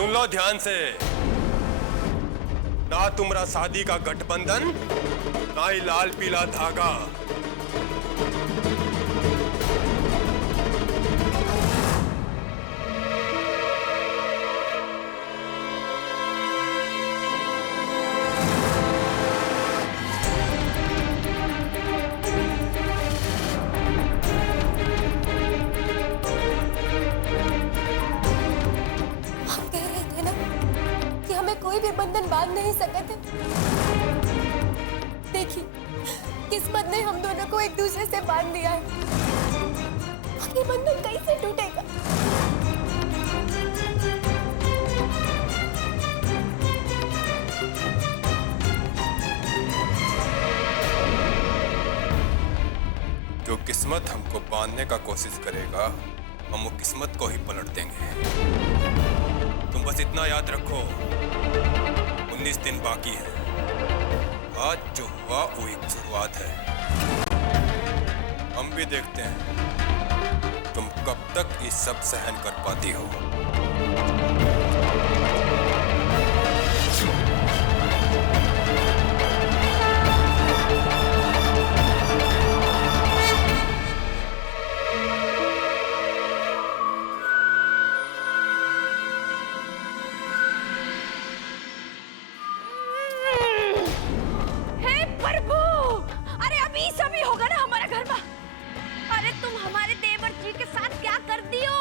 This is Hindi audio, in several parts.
सुन लो ध्यान से, ना तुम्हारा शादी का गठबंधन, ना ही लाल पीला धागा। कोई भी बंधन बांध नहीं सकते। देखिए, किस्मत ने हम दोनों को एक दूसरे से बांध दिया है। ये बंधन कैसे टूटेगा? जो किस्मत हमको बांधने का कोशिश करेगा, हम वो किस्मत को ही पलट देंगे। तुम बस इतना याद रखो, 19 दिन बाकी है। आज जो हुआ वो एक शुरुआत है। हम भी देखते हैं तुम कब तक ये सब सहन कर पाती हो। सभी होगा ना हमारा घर में। अरे तुम हमारे देवर जी के साथ क्या कर दियो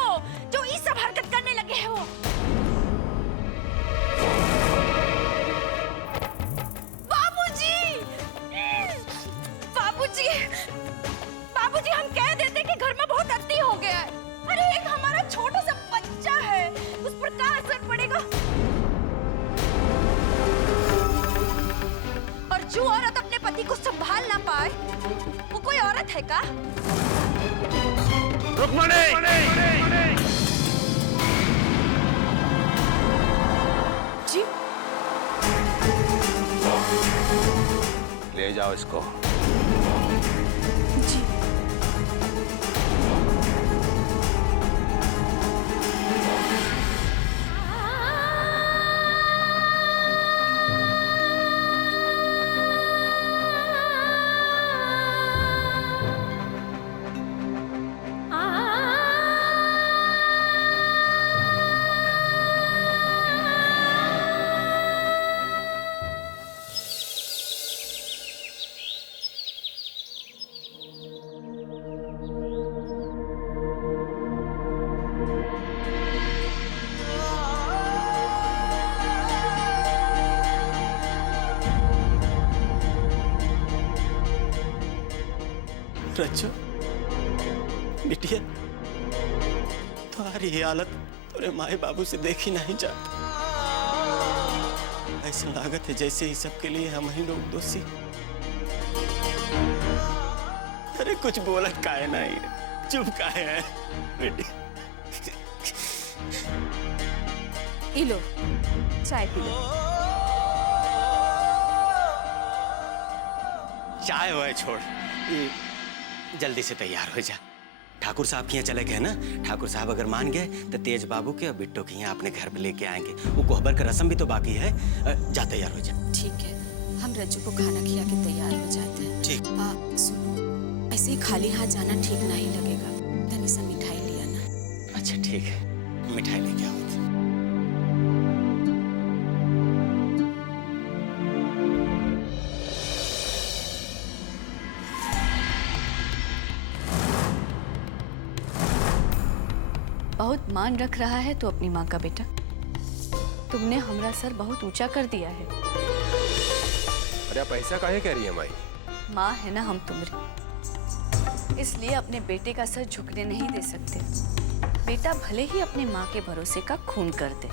जो ये सब हरकत करने लगे हो? बाबूजी, बाबूजी, बाबूजी, हम कह देते कि घर में बहुत अति हो गया है। अरे एक हमारा छोटा सा बच्चा है, उस पर क्या असर पड़ेगा? और जो औरत अपने पति को संभाल ना पाए, वो कोई औरत है का? रुक्मणी! जी? ले जाओ इसको। जी। रज्जू, बिटिया, तुम्हारी ये हालत तुम्हारे माए बाबू से देखी नहीं जाती। ऐसा लागत है जैसे ही सबके लिए हम ही लोग दोषी। अरे कुछ बोलत काहे नहीं, चुप काहे है बेटी? इलो, चाय पी लो। चाय वाय छोड़, जल्दी से तैयार हो जा। ठाकुर साहब के यहाँ चले गए ना, ठाकुर साहब अगर मान गए तो तेज बाबू के और बिट्टो के यहाँ अपने घर पे लेके आएंगे। वो कोहबर का रस्म भी तो बाकी है। जा तैयार हो जा। ठीक है, हम रज्जू को खाना खिला के तैयार हो जाते हैं। ठीक। सुनो, ऐसे ही खाली हाथ जाना ठीक नहीं लगेगा। तनी सा मिठाई लिया ना। अच्छा ठीक है, मिठाई लेके आओ। बहुत मान रख रहा है तो अपनी माँ का बेटा। तुमने हमारा सर बहुत ऊंचा कर दिया है। अरे आप ऐसा काहे कह रही है माई? माँ है ना हम तुम्हारी, इसलिए अपने बेटे का सर झुकने नहीं दे सकते। बेटा भले ही अपने माँ के भरोसे का खून कर दे,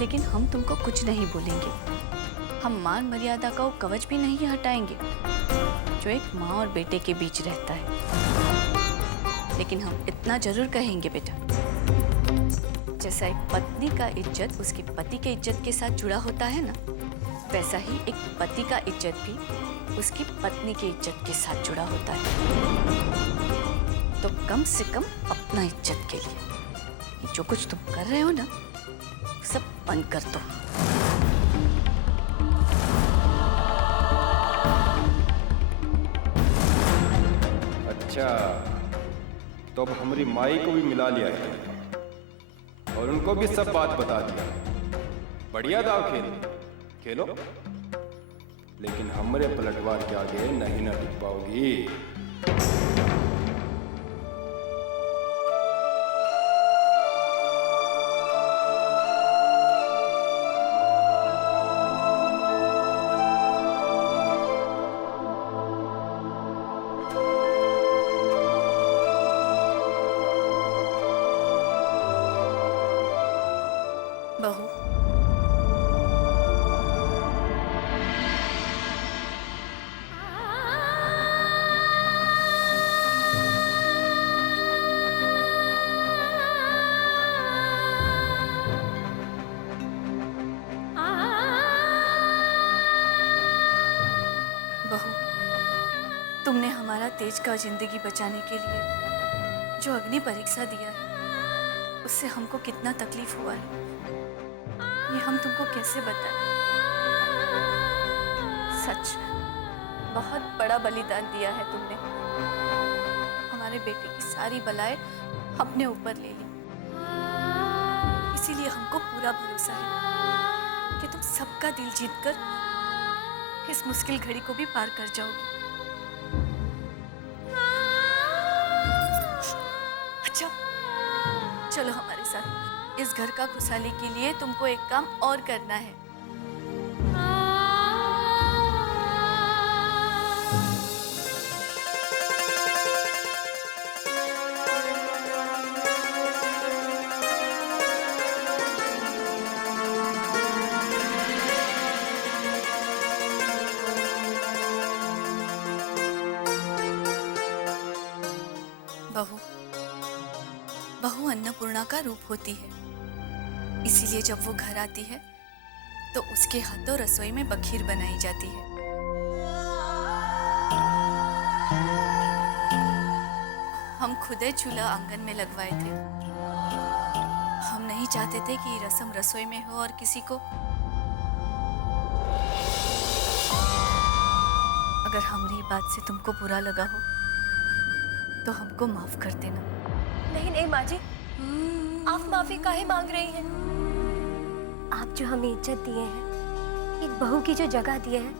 लेकिन हम तुमको कुछ नहीं बोलेंगे। हम मान मर्यादा का वो कवच भी नहीं हटाएंगे जो एक माँ और बेटे के बीच रहता है। लेकिन हम इतना जरूर कहेंगे बेटा, जैसा एक पत्नी का इज्जत उसके पति के इज्जत के साथ जुड़ा होता है ना, वैसा ही एक पति का इज्जत भी उसकी पत्नी की इज्जत के साथ जुड़ा होता है। तो कम से कम अपना इज्जत के लिए जो कुछ तुम कर रहे हो ना, बंद कर दो। अच्छा, तो अब हमारी माई को भी मिला लिया है और उनको भी सब बात बता दिया। बढ़िया दाव खेलो, लेकिन हमारे पलटवार के आगे नहीं ना टिक पाओगी। बहू, बहू, तुमने हमारा तेज का जिंदगी बचाने के लिए जो अग्नि परीक्षा दिया है, उससे हमको कितना तकलीफ हुआ है, ये हम तुमको कैसे बताएं। सच, बहुत बड़ा बलिदान दिया है तुमने। हमारे बेटे की सारी बलाएं अपने ऊपर ले ली। इसीलिए हमको पूरा भरोसा है कि तुम सबका दिल जीतकर इस मुश्किल घड़ी को भी पार कर जाओगी। अच्छा, चलो हमारे साथ। इस घर का खुशहाली के लिए तुमको एक काम और करना है। बहू, बहू अन्नपूर्णा का रूप होती है। इसीलिए जब वो घर आती है तो उसके हाथों रसोई में बखीर बनाई जाती है। हम खुदे चूल्हा आंगन में लगवाए थे। हम नहीं चाहते थे कि ये रस्म रसोई में हो और किसी को अगर हमारी बात से तुमको बुरा लगा हो तो हमको माफ कर देना। नहीं नहीं माँ जी, आप माफी काहे मांग रही हैं? आप जो हमें इज्जत दिए हैं, एक बहू की जो जगह दिए हैं,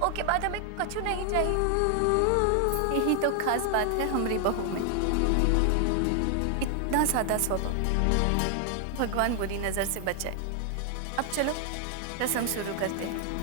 उसके बाद हमें कछु नहीं चाहिए। यही तो खास बात है हमारी बहू में, इतना सादा स्वभाव। भगवान बुरी नजर से बचाए। अब चलो रस्म शुरू करते हैं।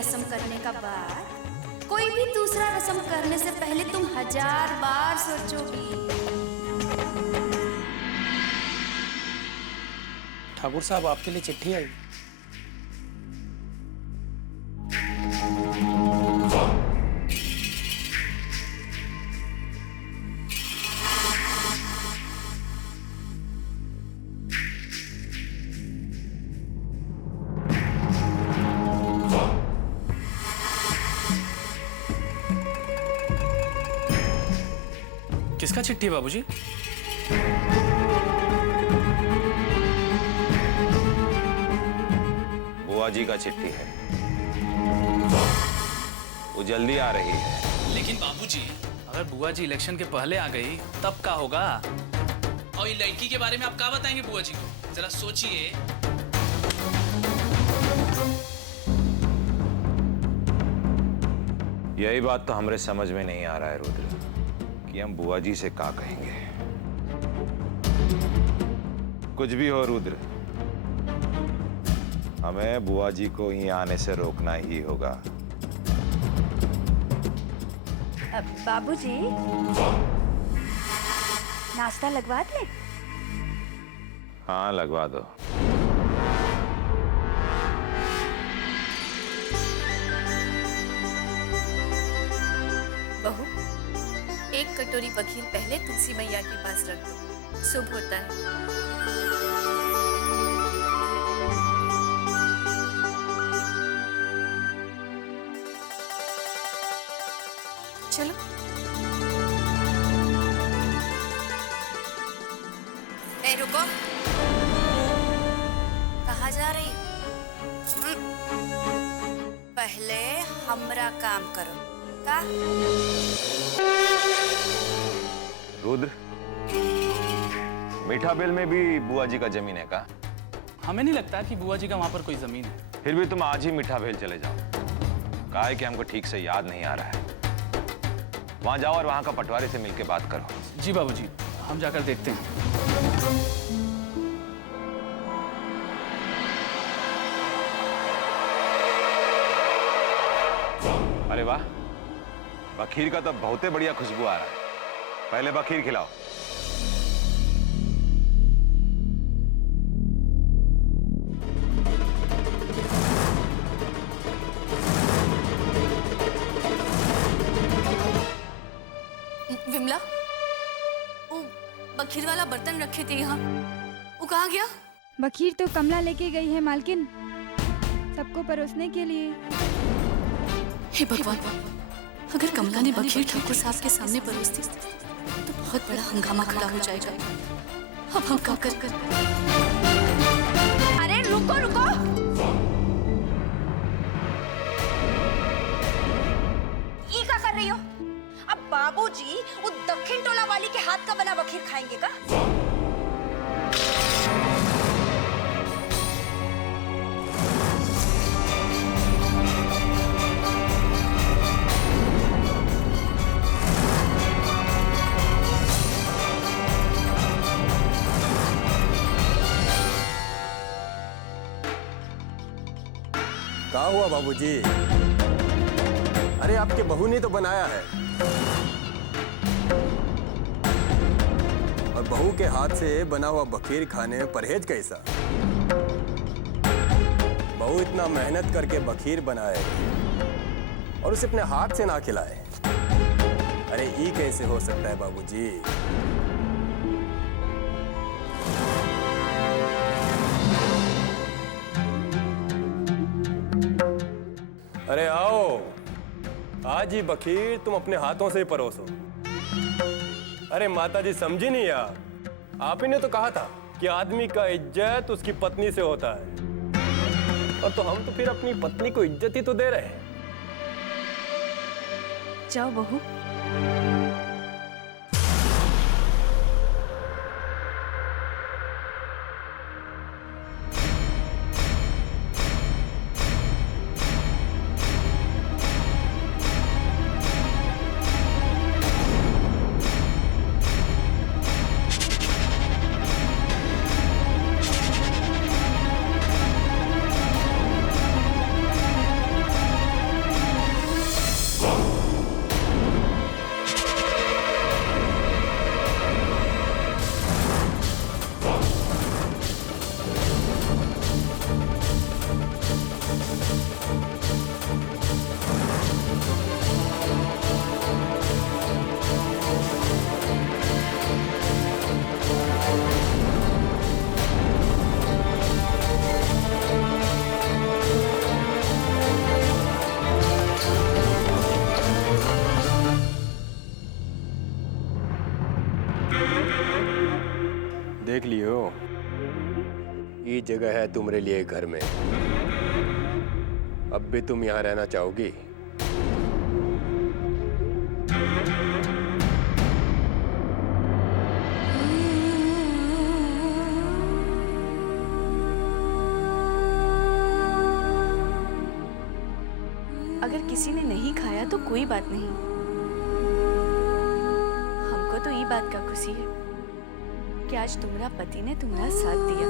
रस्म करने का बाद कोई भी दूसरा रस्म करने से पहले तुम 1000 बार सोचोगी। ठाकुर साहब, आपके लिए चिट्ठी आई। किसका चिट्ठी है बाबूजी? वो बुआ जी का चिट्ठी है, वो जल्दी आ रही है। लेकिन बाबूजी, अगर बुआ जी इलेक्शन के पहले आ गई तब क्या होगा? और ये लड़की के बारे में आप क्या बताएंगे बुआ जी को? जरा सोचिए। यही बात तो हमरे समझ में नहीं आ रहा है रुद्र, कि हम बुआ जी से क्या कहेंगे। कुछ भी हो रुद्र, हमें बुआ जी को यहाँ आने से रोकना ही होगा। बाबूजी, नाश्ता लगवा दे? हाँ लगवा दो। बहू, एक कटोरी बखीर पहले तुलसी मैया के पास रख दो, शुभ होता है। चलो। ए रुको, कहाँ जा रही? पहले हमरा काम करो का? रुद्र, मीठा बेल में भी बुआ जी का जमीन है का? हमें नहीं लगता कि बुआ जी का वहां पर कोई जमीन है। फिर भी तुम आज ही मीठा बेल चले जाओ। कहा है कि हमको ठीक से याद नहीं आ रहा है। वहां जाओ और वहां का पटवारी से मिलकर बात करो। जी बाबूजी, हम जाकर देखते हैं। अरे वाह, बखीर का तो बहुत ही बढ़िया खुशबू आ रहा है। पहले बखीर खिलाओ। विमला, वो बखीर वाला बर्तन रखे थे यहाँ, वो कहाँ गया? बखीर तो कमला लेके गई है मालकिन, सबको परोसने के लिए। हे भगवान, अगर कमला ने बखीर ठाकुर साहब के सामने परोस दी तो बहुत बड़ा हंगामा खड़ा हो जाएगा। अब हम क्या कर? अरे रुको रुको, ये क्या कर रही हो? अब बाबूजी वो दक्षिण टोला वाली के हाथ का बना बखीर खाएंगे का? क्या हुआ बाबूजी? अरे आपके बहू ने तो बनाया है, और बहू के हाथ से बना हुआ बखीर खाने में परहेज कैसा? बहू इतना मेहनत करके बखीर बनाए और उसे अपने हाथ से ना खिलाए। अरे ये कैसे हो सकता है बाबूजी? अरे आओ, आज ही बखीर तुम अपने हाथों से परोसो। अरे माता जी समझी नहीं यार, आप ही ने तो कहा था कि आदमी का इज्जत उसकी पत्नी से होता है, और तो हम तो फिर अपनी पत्नी को इज्जत ही तो दे रहे हैं। जाओ बहू। देख लियो, ये जगह है तुम्हारे लिए घर में। अब भी तुम यहाँ रहना चाहोगी? अगर किसी ने नहीं खाया तो कोई बात नहीं, हमको तो ये बात का खुशी है कि आज तुम्हारा पति ने तुम्हारा साथ दिया।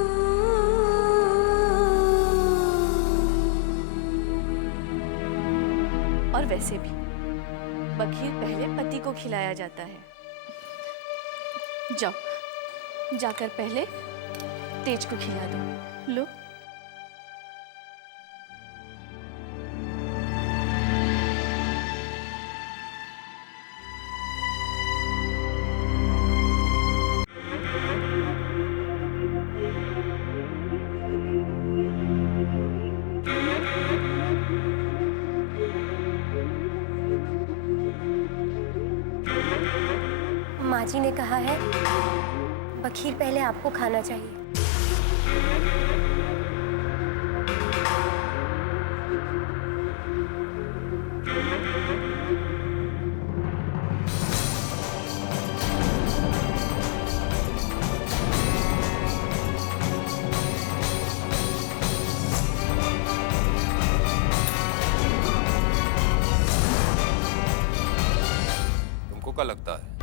और वैसे भी बखीर पहले पति को खिलाया जाता है। जाओ, जाकर पहले तेज को खिला दो। लो। माँ जी ने कहा है बखीर पहले आपको खाना चाहिए। तुमको क्या लगता है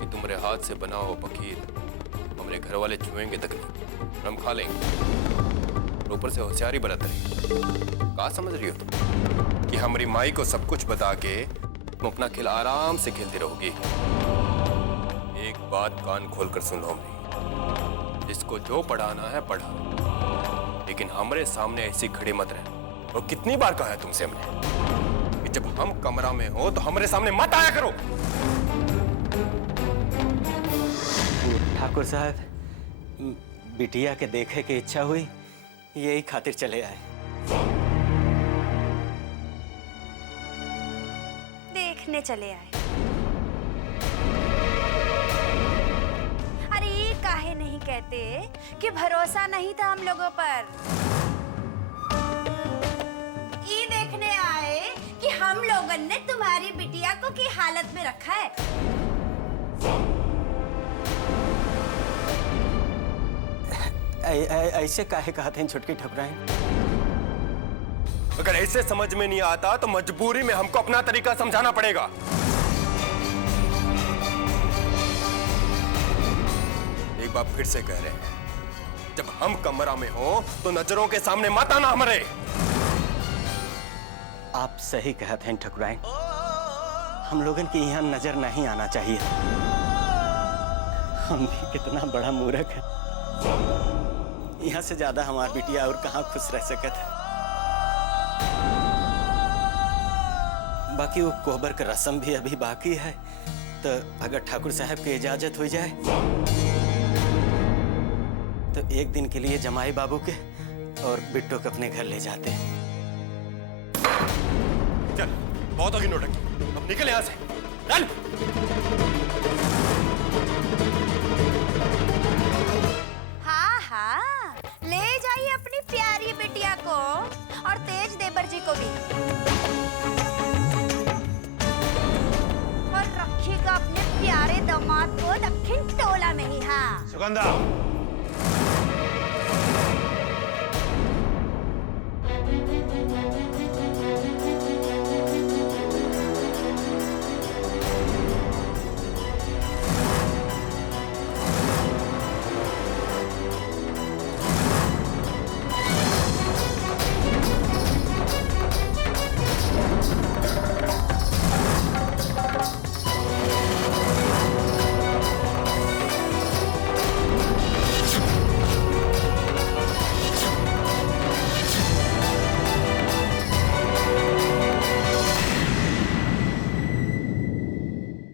कि तुम्हारे हाथ से बना हो बखीर हमारे घर वाले छुएंगे तक नहीं, हम खा लेंगे। और ऊपर से होशियारी बरत रही, क्या समझ रही हो तुम कि हमारी माई को सब कुछ बता के तुम अपना खेल आराम से खेलती रहोगी? एक बात कान खोलकर सुन लो हमरी, जिसको जो पढ़ाना है पढ़ा, लेकिन हमारे सामने ऐसी खड़ी मत रहे। और कितनी बार कहा है तुमसे हमने कि जब हम कमरा में हो तो हमारे सामने मत आया करो। ठाकुर साहब, बिटिया के देखे की इच्छा हुई, यही खातिर चले आए। देखने चले आए? अरे ये काहे नहीं कहते कि भरोसा नहीं था हम लोगों पर? ये देखने आए कि हम लोगों ने तुम्हारी बिटिया को की हालत में रखा है। ऐसे काहे कहते हैं छुटकी ठकुराइन? अगर ऐसे समझ में नहीं आता तो मजबूरी में हमको अपना तरीका समझाना पड़ेगा। एक बार फिर से कह रहे हैं, जब हम कमरा में हो तो नजरों के सामने मत आना हमारे। आप सही कहते हैं ठकुराइन, हम लोगन के यहाँ नजर नहीं आना चाहिए। हम भी कितना बड़ा मूर्ख है, यहाँ से ज्यादा हमारी बिटिया और कहाँ खुश रह सकते है। बाकी वो कोहबर का रस्म भी अभी बाकी है, तो अगर ठाकुर साहब की इजाजत हो जाए तो एक दिन के लिए जमाई बाबू के और बिट्टो को अपने घर ले जाते हैं। चल, बहुत होगी नौटंकी, अब निकल यहाँ से। चल। हाँ, ले जाइए अपनी प्यारी बिटिया को और तेज देवर जी को भी, और रखिएगा अपने प्यारे दामाद को दक्षिण टोला में ही। हाँ सुगंधा,